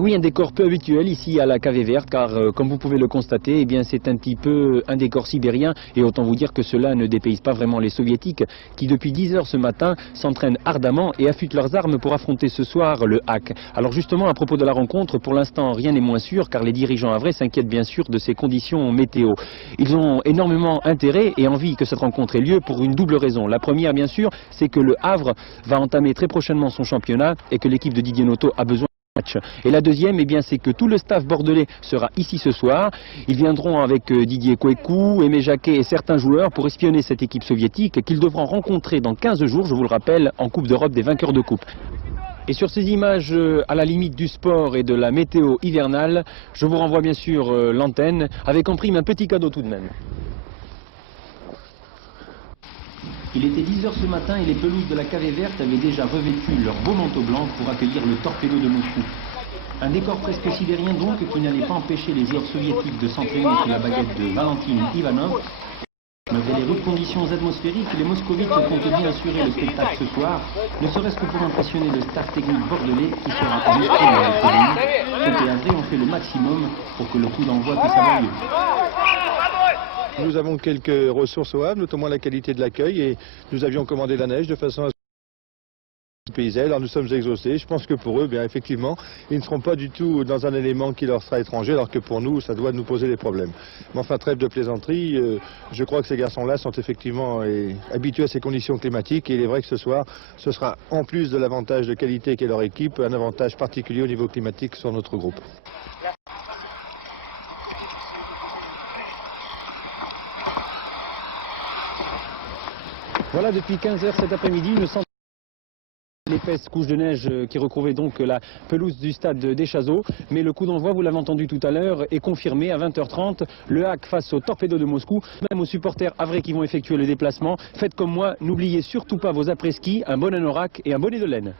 Oui, un décor peu habituel ici à la Cavée Verte, car comme vous pouvez le constater, eh bien c'est un petit peu un décor sibérien, et autant vous dire que cela ne dépayse pas vraiment les soviétiques, qui depuis 10 heures ce matin s'entraînent ardemment et affûtent leurs armes pour affronter ce soir le HAC. Alors justement, à propos de la rencontre, pour l'instant rien n'est moins sûr, car les dirigeants havrais s'inquiètent bien sûr de ces conditions météo. Ils ont énormément intérêt et envie que cette rencontre ait lieu pour une double raison. La première, bien sûr, c'est que le Havre va entamer très prochainement son championnat et que l'équipe de Didier Noto a besoin. Et la deuxième, eh bien, c'est que tout le staff bordelais sera ici ce soir. Ils viendront avec Didier Kouekou, Aimé Jacquet et certains joueurs pour espionner cette équipe soviétique qu'ils devront rencontrer dans 15 jours, je vous le rappelle, en Coupe d'Europe des vainqueurs de coupe. Et sur ces images à la limite du sport et de la météo hivernale, je vous renvoie bien sûr l'antenne avec en prime un petit cadeau tout de même. Il était 10 heures ce matin et les pelouses de la Cavée Verte avaient déjà revêtu leur beau manteau blanc pour accueillir le Torpedo de Moscou. Un décor presque sibérien donc qui n'allait pas empêcher les joueurs soviétiques de s'entraîner sous la baguette de Valentin Ivanov. Malgré les rudes conditions atmosphériques, les moscovites comptent bien assurer le spectacle ce soir, ne serait-ce que pour impressionner le staff technique bordelais qui sera en Moscou dans la tribune. Côté havrais, on fait le maximum pour que le coup d'envoi puisse avoir lieu. Nous avons quelques ressources au Havre, notamment la qualité de l'accueil, et nous avions commandé la neige de façon à payser. Alors nous sommes exhaustés. Je pense que pour eux, bien effectivement, ils ne seront pas du tout dans un élément qui leur sera étranger, alors que pour nous, ça doit nous poser des problèmes. Mais enfin, trêve de plaisanterie, je crois que ces garçons-là sont effectivement habitués à ces conditions climatiques, et il est vrai que ce soir, ce sera en plus de l'avantage de qualité qu'est leur équipe, un avantage particulier au niveau climatique sur notre groupe. Voilà, depuis 15 heures cet après-midi, le centre l'épaisse couche de neige qui recouvrait donc la pelouse du stade des Chazeaux. Mais le coup d'envoi, vous l'avez entendu tout à l'heure, est confirmé à 20h30. Le HAC face au Torpedo de Moscou. Même aux supporters havrais qui vont effectuer le déplacement. Faites comme moi, n'oubliez surtout pas vos après-ski, un bon anorak et un bonnet de laine.